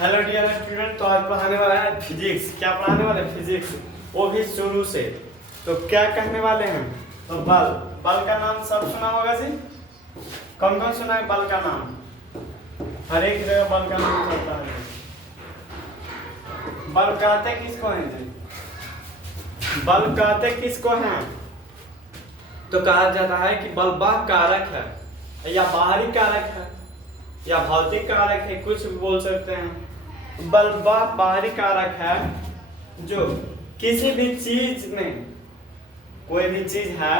Hello dear student. तो आज पढ़ाने वाला है फिजिक्स। क्या पढ़ाने वाले हैं? फिजिक्स, वो भी शुरू से। तो क्या कहने वाले हैं? तो बल। बल का नाम सब सुना होगा जी। कौन कौन सुना है बल का नाम? हर एक जगह बल का नाम चलता है। बल कहते किसको हैं जी? बल कहते किसको हैं? तो कहा जाता है कि बल वह कारक है या बाहरी कारक है या भौतिक कारक है, कुछ भी बोल सकते हैं। बल वह बाहरी कारक है जो किसी भी चीज में, कोई भी चीज है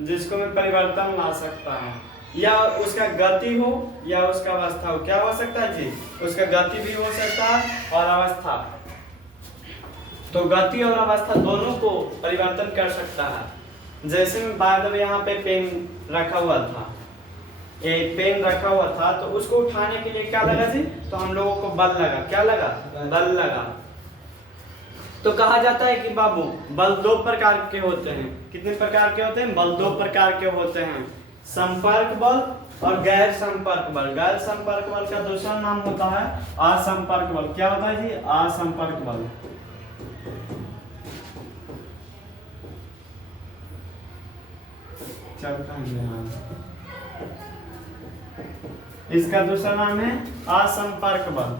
जिसको में परिवर्तन ला सकता है, या उसका गति हो या उसका अवस्था हो। क्या हो सकता है जी? उसका गति भी हो सकता है और अवस्था। तो गति और अवस्था दोनों को परिवर्तन कर सकता है। जैसे में बाद में यहाँ पे पेन रखा हुआ था, एक पेन रखा हुआ था, तो उसको उठाने के लिए क्या लगा जी? तो हम लोगों को बल लगा। क्या लगा? बल लगा। तो कहा जाता है कि बाबू बल दो प्रकार के होते हैं। कितने प्रकार के होते हैं? बल दो प्रकार के होते हैं, संपर्क बल और गैर संपर्क बल। गैर संपर्क बल का दूसरा नाम होता है असंपर्क बल। क्या होता है जी? असंपर्क बल। चलता है, इसका दूसरा नाम है असंपर्क बल।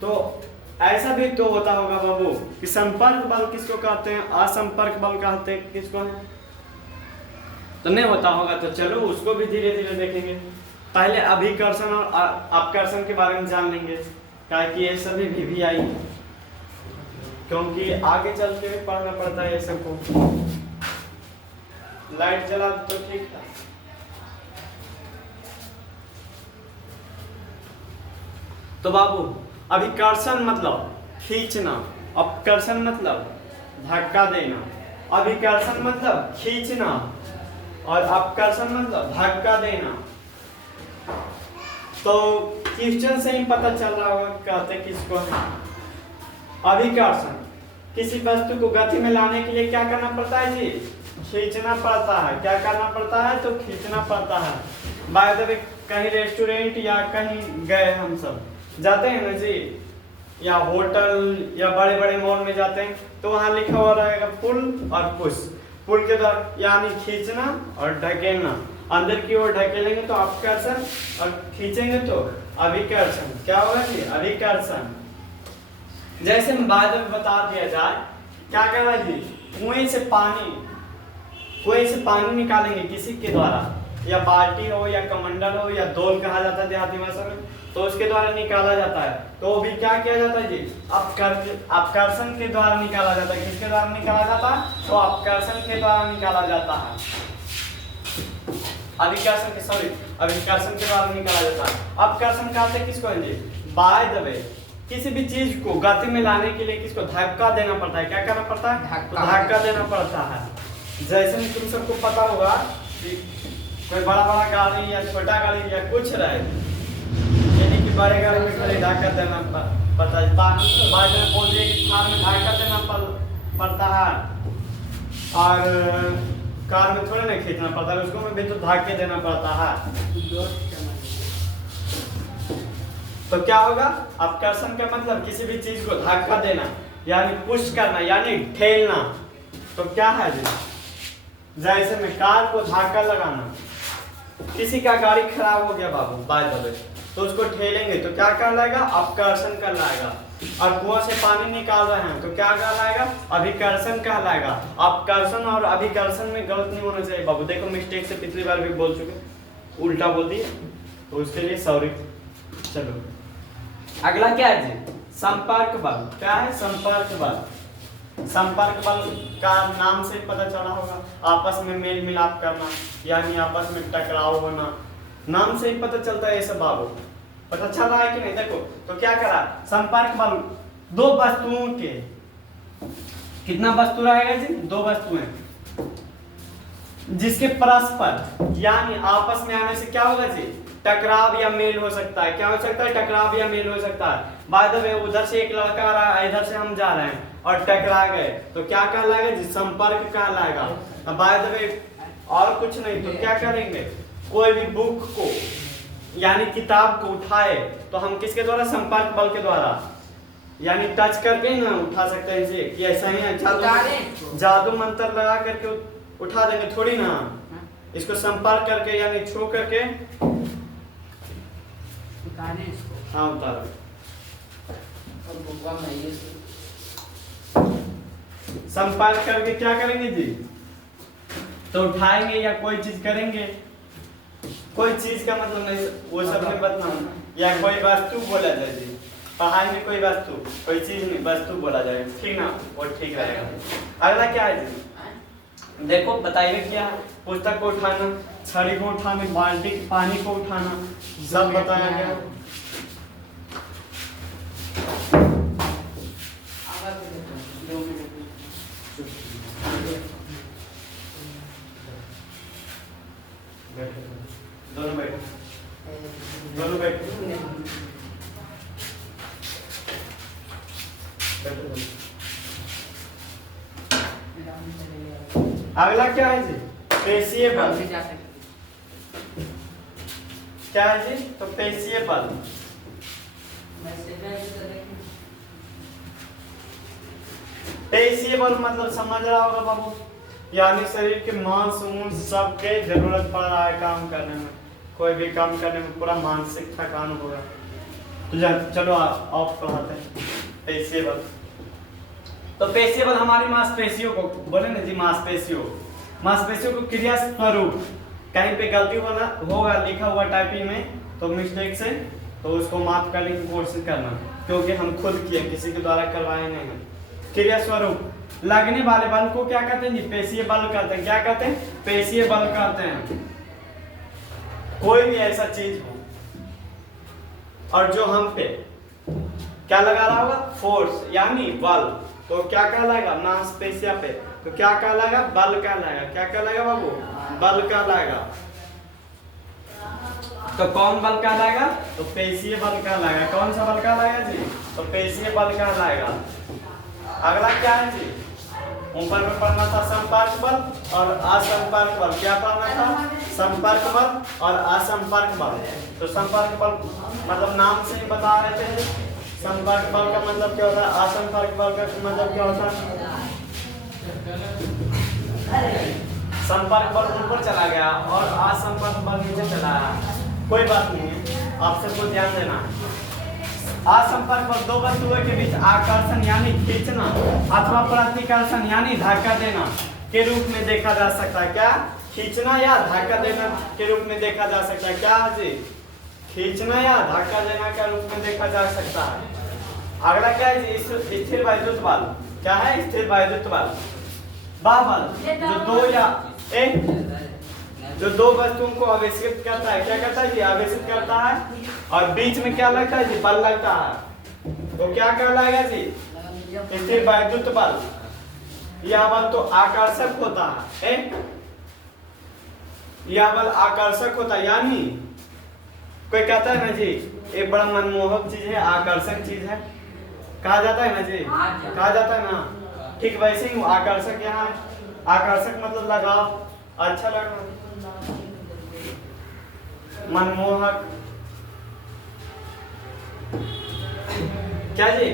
तो ऐसा भी तो होता होगा बाबू कि संपर्क बल किसको कहते हैं, असंपर्क बल कहते हैं किसको है? तो नहीं होता होगा। तो चलो उसको भी धीरे धीरे देखेंगे। पहले अभिकर्षण और अपकर्षण के बारे में जान लेंगे, ताकि ये सभी भी आई, क्योंकि आगे चल के पढ़ना पड़ता है ये सबको। लाइट जला तो ठीक था। तो बाबू अभिकर्षण मतलब खींचना, अपकर्षण मतलब धक्का देना। अभिकर्षण मतलब खींचना और अपकर्षण मतलब धक्का देना। तो क्वेश्चन से ही पता चल रहा होगा कहते किसको है। अभिकर्षण किसी वस्तु को गति में लाने के लिए क्या करना पड़ता है जी? खींचना पड़ता है। क्या करना पड़ता है? तो खींचना पड़ता है। बाय द वे कहीं रेस्टोरेंट या कहीं गए, हम सब जाते हैं ना जी, या होटल या बड़े बड़े मॉल में जाते हैं, तो वहां लिखा हुआ रहेगा पुल और पुश। पुल के द्वारा यानी खींचना और ढकेलना। अंदर की ओर ढकेलेंगे तो अपकर्षण और खींचेंगे तो अभिकर्षण। क्या होगा जी? अभिकर्षण। जैसे बाद में बता दिया जाए, क्या कहना जी? कुएं से पानी निकालेंगे किसी के द्वारा, या बाल्टी हो या कमंडल हो या डोल कहा जाता है देहाती भाषा में, तो उसके द्वारा निकाला जाता है। तो भी क्या किया जाता है जी? अपकर्षण के द्वारा निकाला जाता है। किसके द्वारा निकाला जाता है? तो अपकर्षण के द्वारा निकाला जाता है। अभिकर्षण के द्वारा निकाला जाता है। अपकर्षण कहते हैं किसको है जी? बाय द वे किसी भी चीज को गति में लाने के लिए किसको धक्का देना पड़ता है। क्या करना पड़ता है? धक्का देना पड़ता है। जैसे में तुम सबको पता होगा कि कोई बड़ा गाड़ी या छोटा गाड़ी या कुछ रहे, यानी कि बड़े गाड़ी में खाली धक्का देना पड़ता है। बाद में बोल दिए कि कार में धक्का देना पड़ता है, और कार में थोड़े ना खींचना पड़ता है, उसको में भी तो धक्के देना पड़ता है। तो क्या होगा? अपकर्षण का मतलब किसी भी चीज को धक्का देना, यानी पुश करना, यानी ठेलना। तो क्या है जी? जैसे में कार को धक्का लगाना। किसी का गाड़ी खराब हो गया बाबू बाय द वे, तो उसको ठेलेंगे तो क्या कहलाएगा? अपकर्षण कहलाएगा। और कुआं से पानी निकाल रहे हैं तो क्या कहलाएगा? अभिकर्षण कहलाएगा। अपकर्षण और अभिकर्षण में गलत नहीं होना चाहिए बाबू। देखो मिस्टेक से पिछली बार भी बोल चुके, उल्टा बोल दिए, तो उसके लिए सॉरी। चलो अगला क्या है जी? संपर्क बल। क्या है? संपर्क बल। संपर्क बल का नाम से पता चला होगा, आपस में मेल मिलाप करना, यानी आपस में टकराव होना। नाम से ही पता चलता है ये सब बाबू। पता चल रहा है कि नहीं? देखो तो क्या करा? संपर्क बल दो वस्तुओं के, कितना वस्तु रहेगा जी? दो वस्तुएं, जिसके परस्पर यानी आपस में आने से क्या होगा जी? टकराव या मेल हो सकता है। क्या हो सकता है? टकराव या मेल हो सकता है। बाय द वे उधर से एक लड़का आ रहा है, इधर से हम जा रहे हैं और टकरा गए, तो क्या कहलाएगा जी? संपर्क कहलाएगा। बाय द वे और कुछ नहीं तो क्या करेंगे? कोई भी बुक को यानी किताब को उठाए तो हम किसके द्वारा, संपर्क बल के द्वारा, यानी टच करके ही ना उठा सकते हैं इसे, कि ऐसा ही है जादू मंत्र लगा करके उठा देंगे थोड़ी ना, इसको संपर्क करके यानी छू करके उतारे इसको। हाँ उतारो। संपर्क करके क्या करेंगे जी, तो उठाएंगे या कोई चीज करेंगे, कोई चीज का मतलब नहीं वो सब में बताना, या कोई वस्तु बोला जाए जी, पढ़ाई में कोई वस्तु, कोई चीज नहीं वस्तु बोला जाए, ठीक ना, वो ठीक रहेगा। अगला क्या है जी, देखो बताइए क्या है, पुस्तक को उठाना, छड़ी को उठाना, बाल्टी पानी को उठाना, सब बताया गया। दोनों बैठो, दोनों बैठो, अगला क्या है जी, पेशीय बल। क्या है जी, तो पेशीय बल, पेशीय बल मतलब समझ रहा होगा बाबू, यानी शरीर के मांस मूस सबके जरूरत पड़ रहा है काम करने में, कोई भी काम करने में पूरा मानसिक थकान होगा। तो चलो आप पढ़ाते हैं पेशीय बल। तो पेशीय बल हमारी मांसपेशियों को बोले ना जी, मांसपेशियों को क्रिया स्वरूप, कहीं पे गलती होगा लिखा हुआ टाइपिंग में तो मिस्टेक से, तो उसको माफ करने की कोशिश करना, क्योंकि हम खुद किए, किसी के द्वारा करवाए नहीं हैं। क्रिया स्वरूप लगने वाले बल को क्या कहते हैं जी, पेशीय बल कहते हैं। क्या कहते हैं, पेशीय बल कहते हैं। कोई भी ऐसा चीज हो और जो हम पे क्या लगा रहा होगा, फोर्स यानी बल, तो क्या कहलाएगा, मांसपेशियों पे, तो क्या कहलाएगा, बल कहलाएगा। क्या कहलाएगा बाबू, बल कहलाएगा। तो कौन बल कहलाएगा, तो पेशीय बल कहलाएगा। कौन सा बल कहलाएगा जी, तो पेशीय बल कहलाएगा। अगला क्या है जी, ऊपर में पढ़ना था संपर्क बल और असंपर्क बल। क्या पढ़ना था, संपर्क बल और असंपर्क बल। तो संपर्क बल मतलब नाम से ही बता रहे थे, संपर्क बल का मतलब क्या होता है, असंपर्क बल का मतलब क्या होता है। संपर्क बल ऊपर चला गया और असंपर्क बल नीचे चला आया, कोई बात नहीं है, आप सबको ध्यान देना है। असंपर्क बल दो वस्तुओं के बीच आकर्षण यानी खींचना अथवा प्रतिकर्षण यानी धक्का देना के रूप में देखा जा सकता है। क्या, खींचना या धक्का देना के रूप में देखा जा सकता है। क्या जी, खींचना या धक्का देना के रूप में देखा जा सकता है। अगला क्या है, स्थिर वैद्युत बल। क्या है, स्थिर वैद्युत बल। वह बल जो दो वस्तुओं को आवेशित करता है। क्या करता है जी, आवेशित करता है, और बीच में क्या लगता है जी, बल लगता है, तो क्या कहलाएगा जी, स्थिर वैद्युत बल। यह बल तो आकर्षक होता है, यह बल आकर्षक होता है, यानी कोई कहता है ना जी एक बड़ा मनमोहक चीज है, आकर्षक चीज है, कहा जाता है ना जी, कहा जाता है ना। ठीक वैसे ही आकर्षक, यहाँ आकर्षक मतलब लगाव, अच्छा लगना, मनमोहक। क्या जी,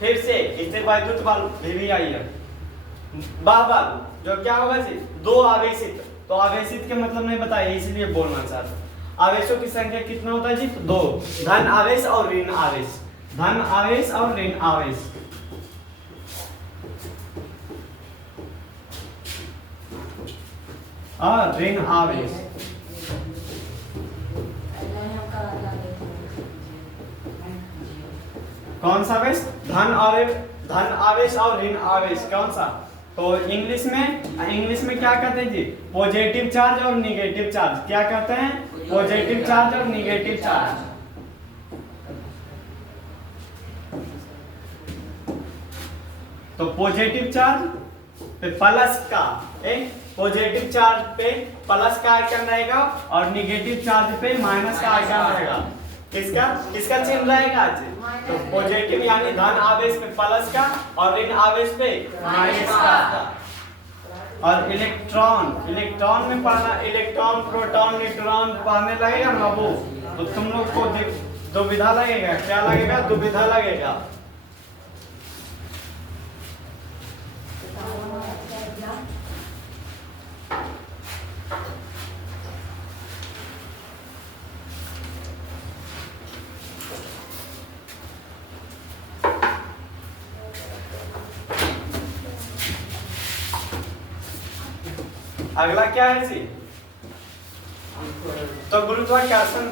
फिर से स्थिर वैद्युत बल भी आई है। वह बल जो क्या होगा जी, दो आवेशित, तो आवेशित के मतलब नहीं बताइए इसलिए बोलना चाहता। आवेशों की संख्या कितना होता है जी, दो, धन आवेश और ऋण आवेश, धन आवेश और ऋण आवेश। और ऋण आवेश कौन सा आवेश, धन आवेश और ऋण आवेश। कौन सा, तो इंग्लिश में क्या कहते हैं जी, पॉजिटिव चार्ज और निगेटिव चार्ज। क्या कहते हैं, पॉजिटिव चार्ज और निगेटिव चार्ज। तो पॉजिटिव चार्ज पे प्लस का, पॉजिटिव चार्ज पे प्लस का आइकन रहेगा और निगेटिव चार्ज पे माइनस का आइकन रहेगा। किसका चिन्ह रहेगा आज, तो पॉजिटिव यानी धन आवेश पे प्लस का और ऋण आवेश पे माइनस का। और इलेक्ट्रॉन में पढ़ना, इलेक्ट्रॉन प्रोटॉन न्यूट्रॉन पढ़ने लगेगा ना बाबू, तो तुम लोग को दुविधा लगेगा। क्या लगेगा? दुविधा लगेगा। अगला क्या है जी? तो गुरुत्वाकर्षण।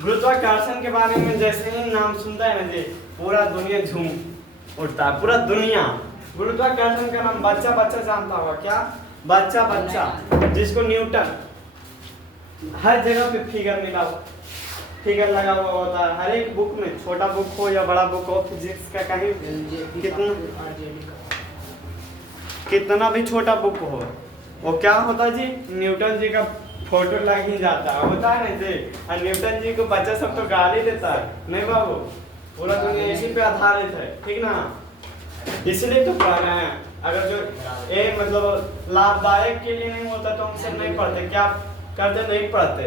गुरुत्वाकर्षण के बारे में जैसे ही नाम सुनता है ना जी, पूरा दुनिया झूम उठता है, पूरा दुनिया। गुरुत्वाकर्षण का नाम बच्चा बच्चा जानता होगा। क्या? बच्चा बच्चा, जिसको न्यूटन हर जगह पे फिगर लगा हुआ होता है, हर एक बुक में, छोटा बुक हो या बड़ा बुक हो, फिजिक्स का कहीं कितना भी छोटा बुक हो, वो क्या होता है जी? न्यूटन जी का फोटो लग ही जाता है, होता है ना जी। और न्यूटन जी को बच्चा सब तो गाली देता है, नहीं बाबू? पूरा दुनिया इसी पे आधारित है, ठीक ना? इसलिए तो कह रहे हैं, अगर जो ये मतलब लाभदायक के लिए नहीं होता तो हम सब नहीं पढ़ते। क्या करते? नहीं पढ़ते।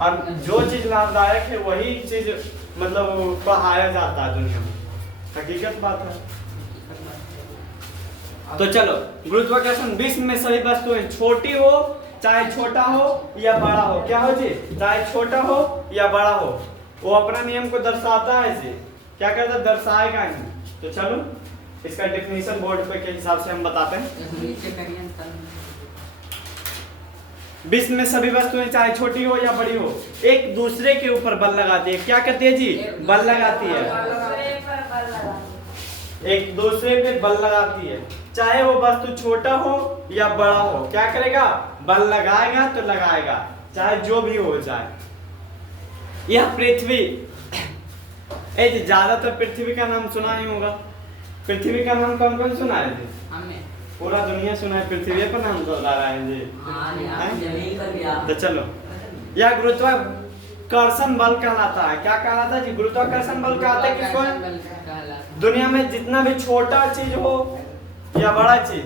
और जो चीज लाभदायक है वही चीज मतलब पढ़ाया जाता है दुनिया में, हकीकत बात है। तो चलो, गुरुत्वाकर्षण विश्व में सभी वस्तुएं, छोटी हो चाहे छोटा हो या बड़ा हो, क्या हो जी? चाहे छोटा हो या बड़ा हो, वो अपना नियम को दर्शाता है जी। क्या करता है? दर्शाएगा ही। तो चलो, इसका डेफिनेशन बोर्ड पे के हिसाब से हम बताते हैं। विश्व में सभी वस्तुएं चाहे छोटी हो या बड़ी हो, एक दूसरे के ऊपर बल लगाती है। क्या करती है जी? बल लगाती है, एक दूसरे पे बल लगाती है। चाहे वो वस्तु छोटा हो या बड़ा हो, क्या करेगा? बल लगाएगा तो लगाएगा, चाहे जो भी हो जाए। यह पृथ्वी, ज्यादातर पृथ्वी का नाम सुना ही होगा। पृथ्वी का नाम कौन कौन सुना है जी? पूरा दुनिया सुना है, पृथ्वी पर नाम तो ला रहा है जी। तो चलो, यह गुरुत्वाकर्षण बल कहलाता है। क्या कहलाता है जी? गुरुत्वाकर्षण बल कहते हैं किसको? दुनिया में जितना भी छोटा चीज हो या बड़ा चीज,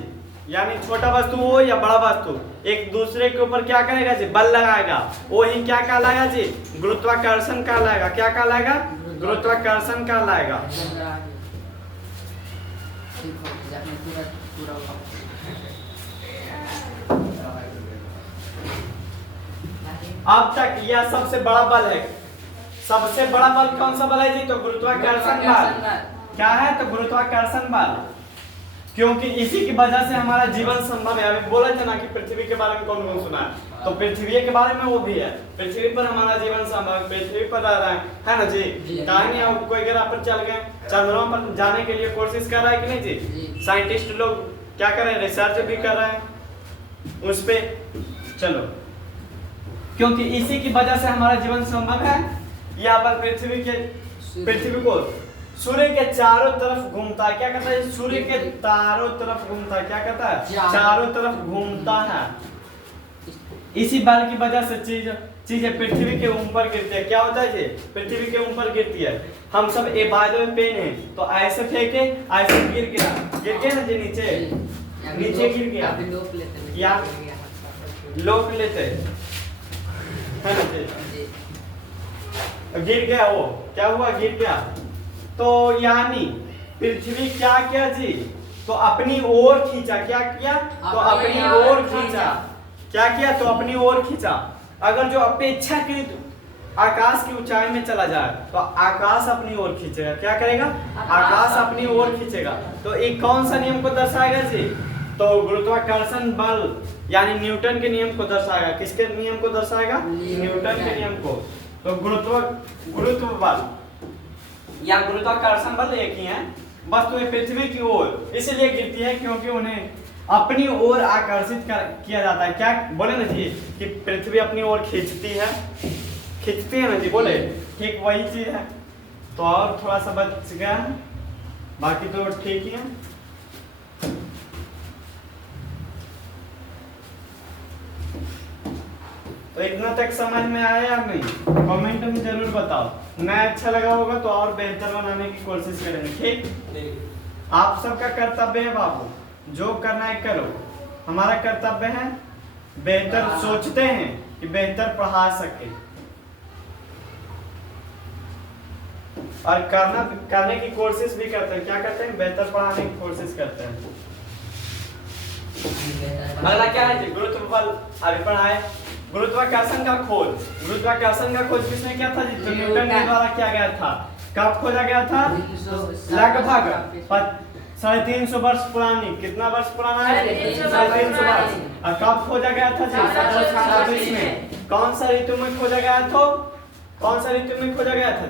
यानी छोटा वस्तु हो या बड़ा वस्तु, एक दूसरे के ऊपर क्या करेगा जी? बल लगाएगा। वो ही क्या कहलाएगा जी? गुरुत्वाकर्षण कहलाएगा। क्या कहलाएगा? गुरुत्वाकर्षण कहलाएगा। अब तक यह सबसे बड़ा बल है। सबसे बड़ा बल कौन सा बल है जी? तो गुरुत्वाकर्षण बल। क्या है? तो गुरुत्वाकर्षण बल, क्योंकि इसी की वजह से हमारा जीवन संभव है। अभी बोला था ना कि पृथ्वी के बारे में कौन कौन सुना है, तो पृथ्वी के बारे में वो भी है। पृथ्वी पर हमारा जीवन संभव है, पृथ्वी पर रह रहा है ना जी? कहीं नहीं, कोई ग्रह पर चल गए, चंद्रमा पर जाने के लिए कोशिश कर रहा है कि नहीं जी? साइंटिस्ट लोग क्या कर रहे हैं? रिसर्च भी कर रहे हैं उस पे। चलो, क्योंकि इसी की वजह से हमारा जीवन संभव है। यहाँ पर पृथ्वी को सूर्य के चारों तरफ घूमता है। क्या करता है? सूर्य के चारों तरफ घूमता है। क्या करता है? चारों तरफ घूमता है। इसी बल की वजह से चीजें पृथ्वी के ऊपर गिरती है। क्या होता है जी? पृथ्वी के ऊपर गिरती है। हम सब ए बादल में पेन है, तो ऐसे फेंके, ऐसे गिर गया ना जी, नीचे गिर गया, या लोक लेते है ना जी? गिर गया, वो क्या हुआ? गिर गया। तो यानी पृथ्वी क्या किया जी? तो अपनी ओर खींचा। क्या किया? तो अपनी ओर खींचा। क्या किया? तो अपनी ओर खींचा। अगर जो अपेक्षाकृत आकाश की ऊंचाई में चला जाए तो आकाश अपनी ओर खींचेगा। क्या करेगा? आकाश अपनी ओर खींचेगा। तो एक कौन सा नियम को दर्शाएगा जी? तो गुरुत्वाकर्षण बल, यानी न्यूटन के नियम को दर्शाएगा। किसके नियम को दर्शाएगा? न्यूटन के नियम को। तो गुरुत्व बल या गुरुत्वाकर्षण बल एक ही है, बस तो पृथ्वी की ओर इसलिए गिरती है क्योंकि उन्हें अपनी ओर आकर्षित किया जाता है। क्या बोले ना जी कि पृथ्वी अपनी ओर खींचती है ना जी, बोले ठीक वही चीज है। तो और थोड़ा सा बच गया है, बाकी तो ठीक ही है। तो इतना तक समझ में आया या नहीं? कमेंट में जरूर बताओ। मैं अच्छा लगा होगा तो और बेहतर बनाने की कोशिश करेंगे। ठीक? आप सबका कर्तव्य है बाबू, जो करना है करो। हमारा कर्तव्य है बेहतर, सोचते हैं कि बेहतर पढ़ा सके। और करने की कोशिश भी करते हैं। क्या करते हैं? बेहतर पढ़ाने की कोशिश करते हैं। अगला क्या है जी? गुरुत्व बल। अभी पढ़ाए गुरुत्वाकर्षण का खोज। गुरुत्वाकर्षण का खोज किसने किया था जी? तो न्यूटन के द्वारा किया गया था। कब खोजा गया था? लगभग 350 वर्ष पुरानी। कितना वर्ष पुराना है? 350 वर्ष। और कब खोजा गया था जी? 1726 में। कौन सा ऋतु में खोजा गया था? कौन सा ऋतु में खोजा गया था?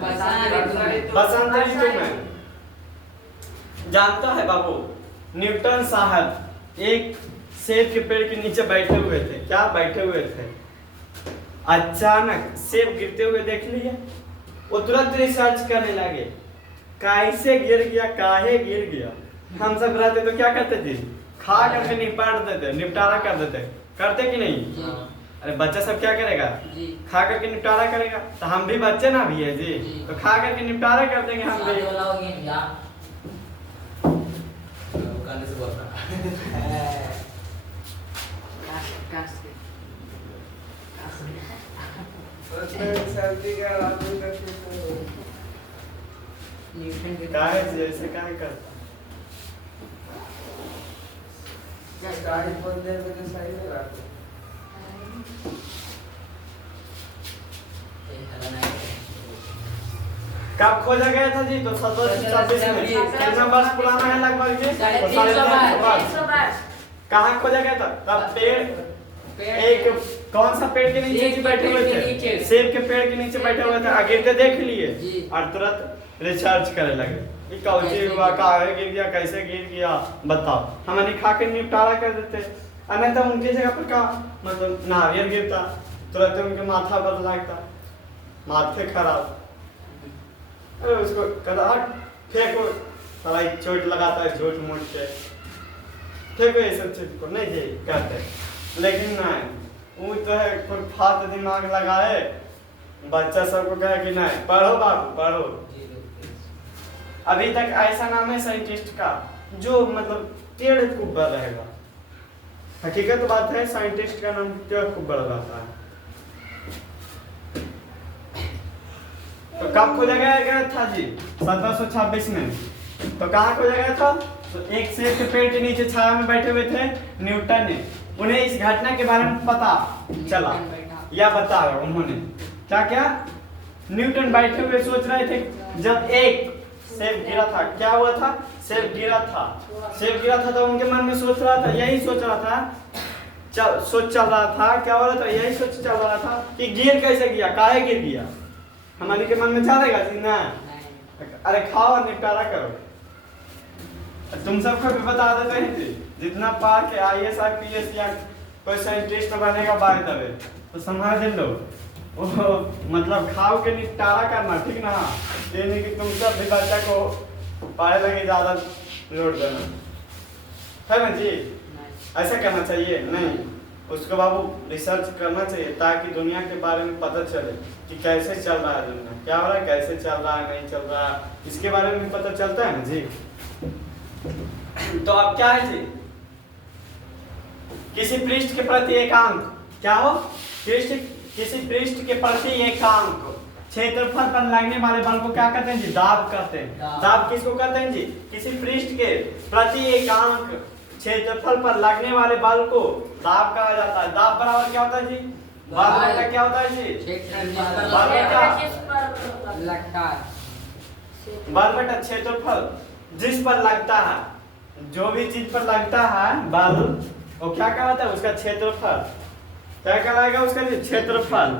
बसंत ऋतु में। जानता है बाबू, न्यूटन साहब एक सेब के पेड़ के नीचे बैठे हुए थे। क्या बैठे हुए थे? अचानक सेब गिरते हुए देख लिए। वो तुरंत रिसर्च करने लगे, कैसे गिर गया, काहे गिर गया। हम सब रहते तो क्या करते थे? खा करके निपटा देते, निपटारा कर देते। करते कि नहीं? अरे बच्चा सब क्या करेगा? खा करके निपटारा करेगा। तो हम भी बच्चे ना भी है जी, तो खा करके निपटारा कर देंगे हम भी। ऐसे काहे करता? कब खोजा गया था जी? तो 1726 में। कितना वर्ष पुराना है लगभग जी? 350 वर्ष। कहाँ खोजा गया था? तब पेड़ एक कौन सा पेड़ के नीचे बैठे हुए थे? सेब के पेड़ के नीचे बैठे हुए थे। आगे से देख लिए और तुरंत रिसर्च करने लगे। ये हुआ, काहे गिर गया, कैसे गिर गया, बताओ। हमने खा के निपटारा कर देते। अन्यथा उनकी जगह पर का मतलब नारियल गिरता, तुरंत उनके माथा पर लगता, माथे खराब। अरे उसको कहता फेंको, साला चोट लगाता है झूठ मूठ के, फेंको ये सब चीज को नहीं जी करते। लेकिन नहीं, वो तो है कोई फालतू दिमाग लगाए, बच्चा सबको कहे कि नहीं पढ़ो बाबू पढ़ो। अभी तक ऐसा नाम है साइंटिस्ट का जो मतलब टेढ़ कुब्बा रहेगा। हकीकत बात है, साइंटिस्ट का नाम टेढ़ कुब्बा रहता है। तो कब खोजा गया था जी? 1726 में। तो कहाँ खोजा गया था? तो एक सेब के पेड़ के नीचे छाया में बैठे हुए थे न्यूटन ने। उन्हें इस घटना के बारे में पता चला, या बताया उन्होंने। क्या क्या? न्यूटन बैठे हुए सोच रहे थे, जब एक सेब गिरा था। क्या हुआ था? सेब गिरा था। सेब गिरा था तो उनके मन में सोच रहा था, यही सोच रहा था, सोच चल रहा था। क्या हो रहा था? यही सोच चल रहा था कि गिर कैसे गया, काहे गिर गया। हमारे के मन में चलेगा जी ना? अरे खाओ और निपटारा करो। तुम सबको भी बता देते हैं जी, जितना पार के IAS IPS या कोई साइंटिस्ट बनेगा बाय दबे तो समझ लो वो मतलब खाओ के निपटारा करना, ठीक ना? ये नहीं कि तुम सब भी बच्चा को पढ़े लगे ज्यादा लोड देना, है ना जी? ऐसा करना चाहिए नहीं। उसको बाबू रिसर्च करना चाहिए ताकि दुनिया के बारे में पता चले कि कैसे चल रहा है दुनिया, क्या हो रहा है, कैसे चल रहा है, नहीं चल रहा है, इसके बारे में पता चलता है ना जी। तो अब क्या है जी? किसी पृष्ठ के प्रति एकांक क्या हो? किसी पृष्ठ के प्रति एकांक क्षेत्रफल पर लगने वाले बल को क्या कहते हैं जी? दाब कहते हैं। दाब किसको कहते हैं जी? किसी पृष्ठ के प्रति एकांक क्षेत्रफल पर लगने वाले बल को दाब कहा जाता है। दाब बराबर क्या होता है जी? बल बटा क्या होता है जी? बल बटा क्षेत्रफल। जिस पर लगता है, जो भी चीज पर लगता है बल, वो क्या कहलाता है? उसका क्षेत्रफल। क्या कहलाएगा उसका? क्षेत्रफल।